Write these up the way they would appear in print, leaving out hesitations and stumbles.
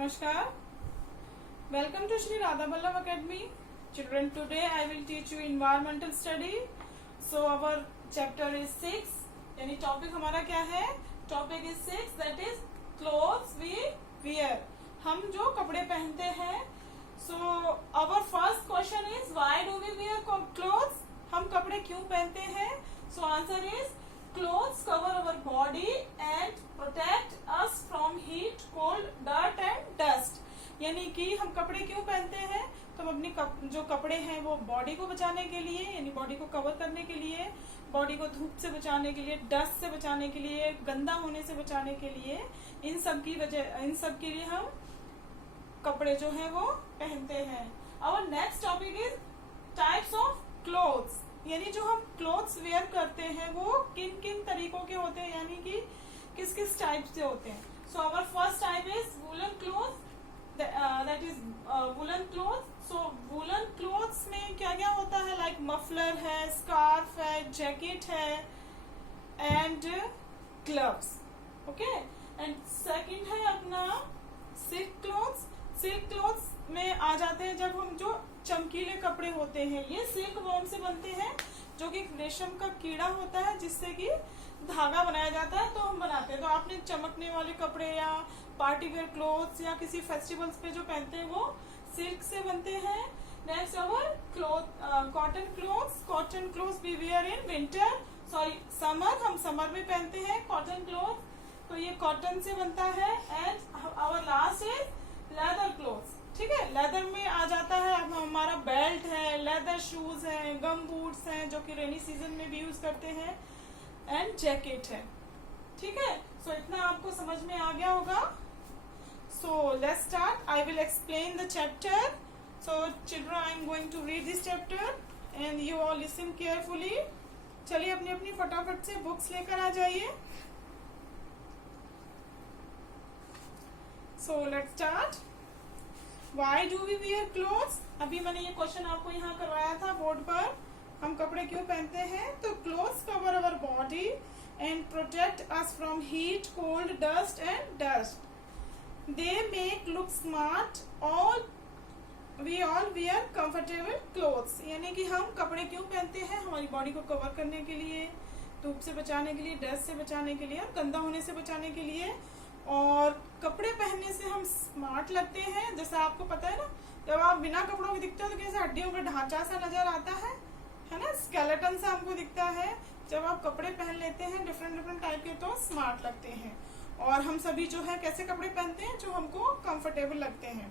Namaskar. Welcome to Shri Radha Vallabh Academy. Children, today I will teach you environmental study. So our chapter is 6. यानी topic हमारा क्या है? Topic is 6, that is clothes we wear. हम जो कपड़े पहनते हैं. So our first question is why do we wear clothes? हम कपड़े क्यों पहनते हैं? So answer is clothes cover our body and protect us from heat, cold, dirt and dust. यानी कि हम कपड़े क्यों पहनते हैं? तो हम अपनी जो कपड़े हैं वो बॉडी को बचाने के लिए, यानी बॉडी को कवर करने के लिए, बॉडी को धूप से बचाने के लिए, डस्ट से बचाने के लिए, गंदा होने से बचाने के लिए, इन सब के लिए हम कपड़े जो है वो पहनते हैं. और next topic is types of clothes. यानी जो हम क्लोथ्स वेयर करते हैं वो किन किन तरीकों के होते हैं, यानी कि किस किस टाइप से होते हैं. So our first type is woollen clothes, that is woollen clothes. So woollen clothes में क्या क्या होता है? लाइक मफलर है, स्कार्फ है, जैकेट है and gloves. Okay. And second है अपना सिल्क क्लोथ्स. सिल्क क्लोथ्स में आ जाते हैं जब हम जो चमकीले कपड़े होते हैं, ये सिल्क वॉर्म से बनते हैं, जो कि रेशम का कीड़ा होता है जिससे कि धागा बनाया जाता है, तो हम बनाते हैं. तो आपने चमकने वाले कपड़े या पार्टी वेयर क्लोथ्स या किसी फेस्टिवल्स पे जो पहनते हैं वो सिल्क से बनते हैं. Next our cotton clothes. Cotton clothes we wear in winter, summer. हम समर में पहनते हैं कॉटन क्लोथ, तो ये कॉटन से बनता है. And our last is leather clothes. ठीक है. लेदर में आ जाता है अब हमारा बेल्ट है, लेदर शूज है, गम बूट्स हैं जो कि रेनी सीजन में भी यूज करते हैं, एंड जैकेट है. ठीक है. सो इतना आपको समझ में आ गया होगा. So let's start. I will explain the chapter. So children, I am going to read this chapter and you all listen carefully. चलिए अपनी अपनी फटाफट से बुक्स लेकर आ जाइए. So let's start. Why do we wear clothes? अभी मैंने ये क्वेश्चन आपको यहाँ करवाया था बोर्ड पर. हम कपड़े क्यों पहनते हैं? तो clothes cover our body and protect us from heat, cold, dust and dust. They make look smart. We all wear comfortable clothes. यानी कि हम कपड़े क्यों पहनते हैं? हमारी बॉडी को कवर करने के लिए, धूप से बचाने के लिए, डस्ट से बचाने के लिए और गंदा होने से बचाने के लिए. और कपड़े पहनने से हम स्मार्ट लगते हैं. जैसा आपको पता है ना, जब आप बिना कपड़ों के दिखते हो तो कैसे हड्डियों का ढांचा सा नजर आता है ना, स्केलेटन सा हमको दिखता है. जब आप कपड़े पहन लेते हैं डिफरेंट टाइप के तो स्मार्ट लगते हैं. और हम सभी जो है कैसे कपड़े पहनते हैं? जो हमको कंफर्टेबल लगते हैं.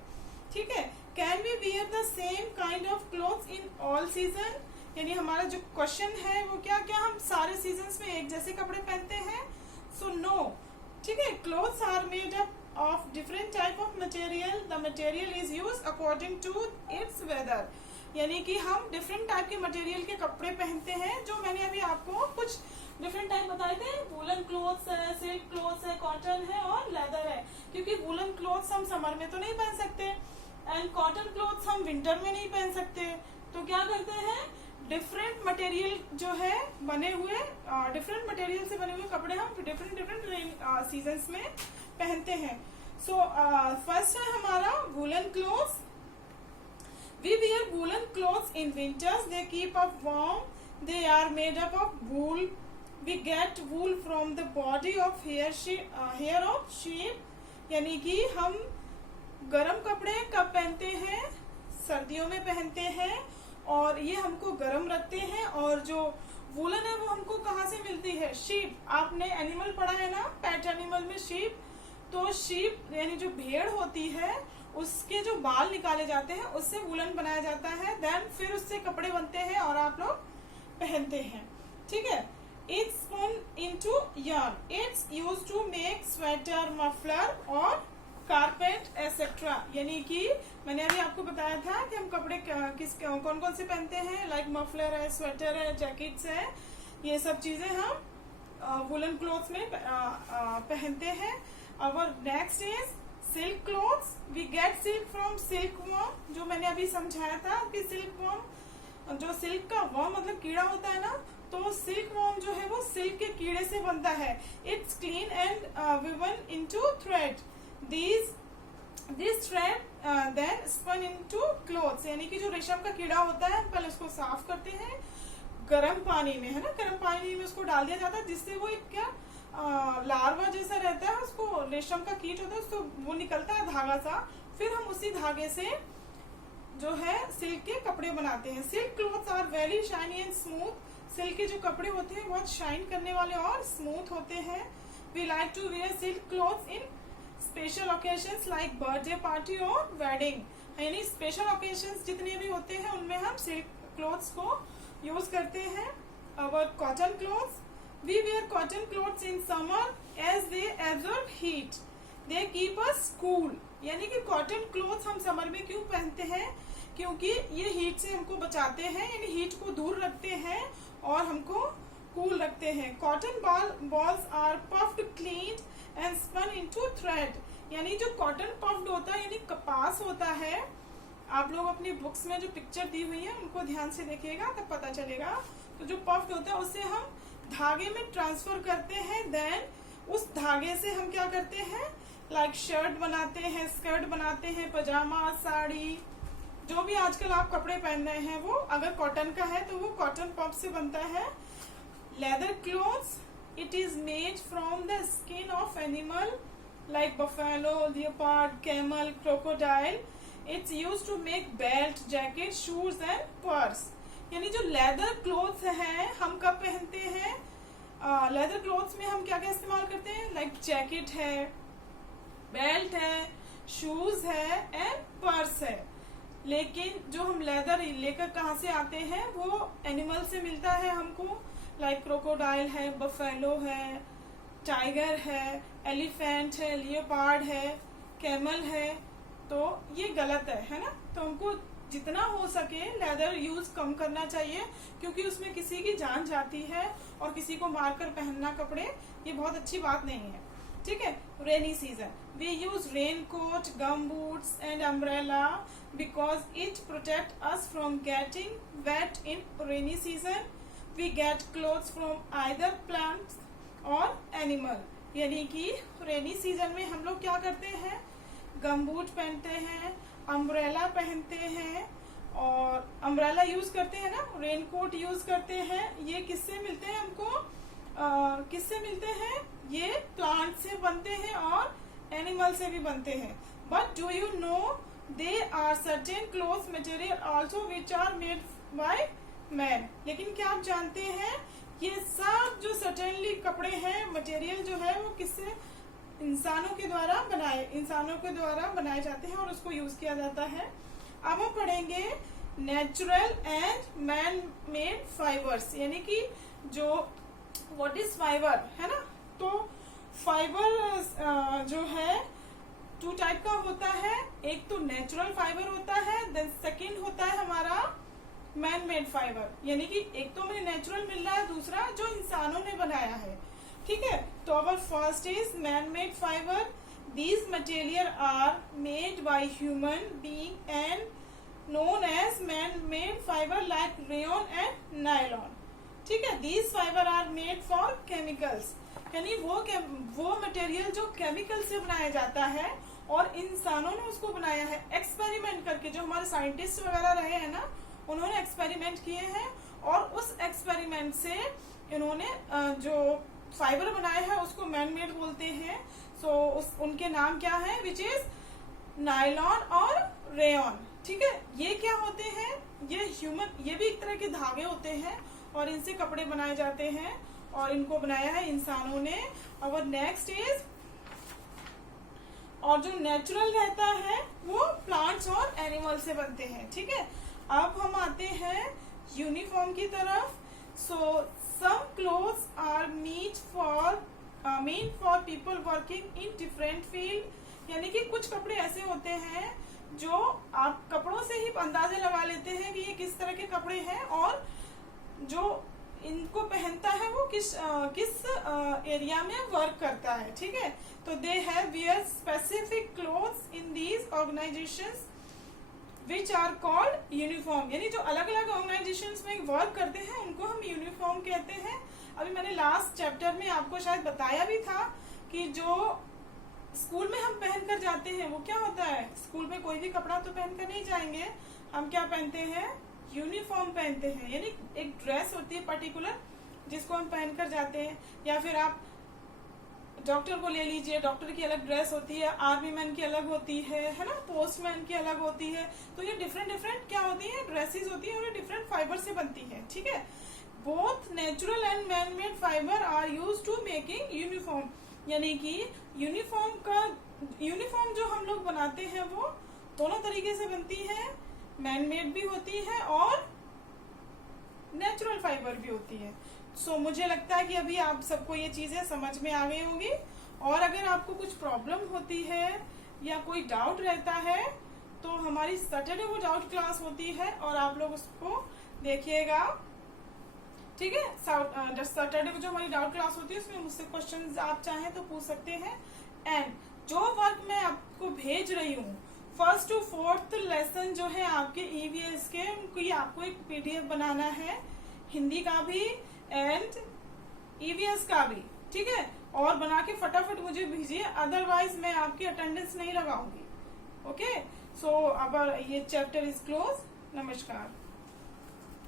ठीक है. Can we wear the same kind of clothes in all season? यानी हमारा जो क्वेश्चन है वो क्या हम सारे सीजन्स में एक जैसे कपड़े पहनते हैं? So no. ठीक है. Clothes are made up of different type of material. The material is use according to its weather. यानी कि हम डिफरेंट टाइप के मटेरियल के कपड़े पहनते हैं, जो मैंने अभी आपको कुछ डिफरेंट टाइप बताए थे. वुलन क्लोथ्स है, सिल्क क्लोथ्स है, कॉटन है और लेदर है. क्योंकि वुलन क्लोथ्स हम समर में तो नहीं पहन सकते एंड कॉटन क्लोथ्स हम विंटर में नहीं पहन सकते. तो क्या करते हैं? डिफरेंट मटेरियल जो है बने हुए, डिफरेंट मटेरियल से बने हुए कपड़े हम डिफरेंट सीजन्स में पहनते हैं. सो फर्स्ट है हमारा woollen clothes. We wear woollen clothes in winters. They keep up warm. They are made up of wool. We get wool from the body of hair of sheep. यानी कि हम गर्म कपड़े कब पहनते हैं? सर्दियों में पहनते हैं और ये हमको गर्म रखते हैं. और जो वूलन है वो हमको कहाँ से मिलती है? शीप. आपने एनिमल पढ़ा है ना, पेट एनिमल में शीप. तो शीप यानी जो भेड़ होती है उसके जो बाल निकाले जाते हैं उससे वूलन बनाया जाता है. देन फिर उससे कपड़े बनते हैं और आप लोग पहनते हैं. ठीक है. It's spun into yarn. It's used to make sweater, muffler और कारपेट एसेट्रा. यानी कि मैंने अभी आपको बताया था कि हम कपड़े कौन कौन से पहनते हैं. लाइक मफलर है, स्वेटर है, जैकेट्स है, ये सब चीजें हम वुलन क्लोथ्स में पहनते हैं. Our next is silk clothes. We get silk from silk worm. जो मैंने अभी समझाया था कि सिल्क वर्म, जो सिल्क का वर्म मतलब कीड़ा होता है ना, तो सिल्क वर्म जो है वो सिल्क के कीड़े से बनता है. It's clean and woven into thread. These this thread then spun into clothes, यानी कि जो रेशम का कीड़ा होता है हम पहले उसको साफ करते हैं गर्म पानी में, है ना, गर्म पानी में उसको डाल दिया जाता है, जिससे वो एक क्या लार्वा जैसा रहता है, उसको रेशम का कीट होता है, उसको वो निकलता है धागा सा, फिर हम उसी धागे से जो है सिल्क के कपड़े बनाते हैं। Silk clothes are very shiny and smooth, silk के जो कपड़े होते हैं बहुत शाइन करने वाले और स्मूथ होते हैं। We like to wear silk clothes in special occasions like birthday party और वेडिंग, यानी स्पेशल ओकेजन्स जितने भी होते हैं उनमें हम सिल्क क्लॉथ्स को यूज करते हैं। Our cotton clothes, we wear cotton clothes in summer as they absorb heat, they keep us cool, यानी कि कॉटन क्लॉथ्स हम समर में क्यों पहनते हैं, क्योंकि ये हीट से हमको बचाते हैं, यानी हीट को दूर रखते हैं और हमको कूल रखते हैं। Cotton balls are puffed, cleaned and spun into thread, यानी जो कॉटन पफ्ड होता है यानी कपास होता है, आप लोग अपनी बुक्स में जो पिक्चर दी हुई है उनको ध्यान से देखिएगा तब पता चलेगा। तो जो पफ्ड होता है उससे हम धागे में ट्रांसफर करते हैं, देन उस धागे से हम क्या करते हैं, लाइक शर्ट बनाते हैं, स्कर्ट बनाते हैं, पजामा, साड़ी, जो भी आजकल आप कपड़े पहन रहे हैं वो अगर कॉटन का है तो वो कॉटन पफ से बनता है। Leather clothes, it is made from the skin of animal like buffalo, leopard, camel, crocodile, it's used to make belt, jacket, shoes and purse, यानी जो लेदर क्लॉथ्स हैं हम कब पहनते हैं, लेदर क्लॉथ्स में हम क्या क्या इस्तेमाल करते हैं, लाइक जैकेट है, बेल्ट है, शूज है एंड पर्स है। लेकिन जो हम लेदर लेकर कहाँ से आते हैं वो एनिमल से मिलता है हमको, लाइक क्रोकोडाइल है, बफेलो है, टाइगर है, एलिफेंट है, लियोपार्ड है, कैमल है, तो ये गलत है ना। तो हमको जितना हो सके लेदर यूज कम करना चाहिए, क्योंकि उसमें किसी की जान जाती है और किसी को मारकर पहनना कपड़े ये बहुत अच्छी बात नहीं है, ठीक है। Rainy season, we use raincoat, gum boots and umbrella because it protect us from getting wet in rainy season. We get clothes from either plants और एनिमल, यानी कि रेनी सीजन में हम लोग क्या करते हैं, गम बूट पहनते हैं, अम्ब्रेला पहनते हैं और अम्ब्रेला यूज करते हैं ना, रेन कोट यूज करते हैं। ये किससे मिलते हैं हमको, किससे मिलते हैं, ये प्लांट से बनते हैं और एनिमल से भी बनते हैं। But do you know they are certain cloth material also which are made by man, लेकिन क्या आप जानते हैं ये सब जो सर्टेनली कपड़े हैं, मटेरियल जो है वो किससे, इंसानों के द्वारा बनाए जाते हैं और उसको यूज किया जाता है। अब हम पढ़ेंगे natural and man made fibres, यानी कि जो व्हाट इज फाइबर, है ना। तो फाइबर जो है टू टाइप का होता है, एक तो नेचुरल फाइबर होता है, देन सेकंड होता है हमारा मैन मेड फाइबर, यानी कि एक तो हमें नेचुरल मिल रहा है, दूसरा जो इंसानों ने बनाया है, ठीक है। तो our first is man made fibre, these material are made by human being and known as man made fibre like rayon and nylon, ठीक है। These fibre are made for chemicals, यानी वो मटेरियल जो केमिकल से बनाया जाता है और इंसानों ने उसको बनाया है एक्सपेरिमेंट करके, जो हमारे साइंटिस्ट वगैरह रहे हैं ना उन्होंने एक्सपेरिमेंट किए हैं और उस एक्सपेरिमेंट से इन्होंने जो फाइबर बनाया है उसको मैन मेड बोलते हैं। सो उनके नाम क्या है, विच इज नायलॉन और रेयन, ठीक है। ये क्या होते हैं, ये भी एक तरह के धागे होते हैं और इनसे कपड़े बनाए जाते हैं और इनको बनाया है इंसानों ने। और नेक्स्ट इज, और जो नेचुरल रहता है वो प्लांट्स और एनिमल से बनते हैं, ठीक है। अब हम आते हैं यूनिफॉर्म की तरफ। So some clothes are made for people working in different field, यानी कि कुछ कपड़े ऐसे होते हैं जो आप कपड़ों से ही अंदाजा लगा लेते हैं कि ये किस तरह के कपड़े हैं और जो इनको पहनता है वो किस एरिया में वर्क करता है, ठीक है। तो they have wear specific clothes in these organisations which are called uniform, यानी जो अलग अलग ऑर्गेनाइजेशंस में वर्क करते हैं उनको हम यूनिफॉर्म कहते हैं। अभी मैंने लास्ट चैप्टर में आपको शायद बताया भी था कि जो स्कूल में हम पहन कर जाते हैं वो क्या होता है, स्कूल में कोई भी कपड़ा तो पहन कर नहीं जाएंगे, हम क्या पहनते हैं, यूनिफॉर्म पहनते हैं, यानी एक ड्रेस होती है पर्टिकुलर जिसको हम पहन कर जाते हैं। या फिर आप डॉक्टर को ले लीजिए, डॉक्टर की अलग ड्रेस होती है, आर्मी मैन की अलग होती है ना, पोस्टमैन की अलग होती है। तो ये डिफरेंट डिफरेंट क्या होती है, ड्रेसेस होती है, और ये डिफरेंट फाइबर से बनती है, ठीक है। Both natural and man made fibre are use to making uniform, यानी कि यूनिफॉर्म जो हम लोग बनाते हैं वो दोनों तरीके से बनती है, मैन मेड भी होती है और नेचुरल फाइबर भी होती है। सो मुझे लगता है कि अभी आप सबको ये चीजें समझ में आ गई होंगी। और अगर आपको कुछ प्रॉब्लम होती है या कोई डाउट रहता है तो हमारी सैटरडे को डाउट क्लास होती है और आप लोग उसको देखिएगा, ठीक है। सैटरडे को जो हमारी डाउट क्लास होती है उसमें मुझसे क्वेश्चंस आप चाहें तो पूछ सकते हैं। एंड जो वर्क मैं आपको भेज रही हूँ 1st to 4th लेसन जो है आपके EVS के, उनकी आपको एक PDF बनाना है, हिंदी का भी एंड EVS का भी, ठीक है। और बना के फटाफट मुझे भेजिए, अदरवाइज मैं आपकी अटेंडेंस नहीं लगाऊंगी। ओके, सो अब ये चैप्टर इज क्लोज। नमस्कार।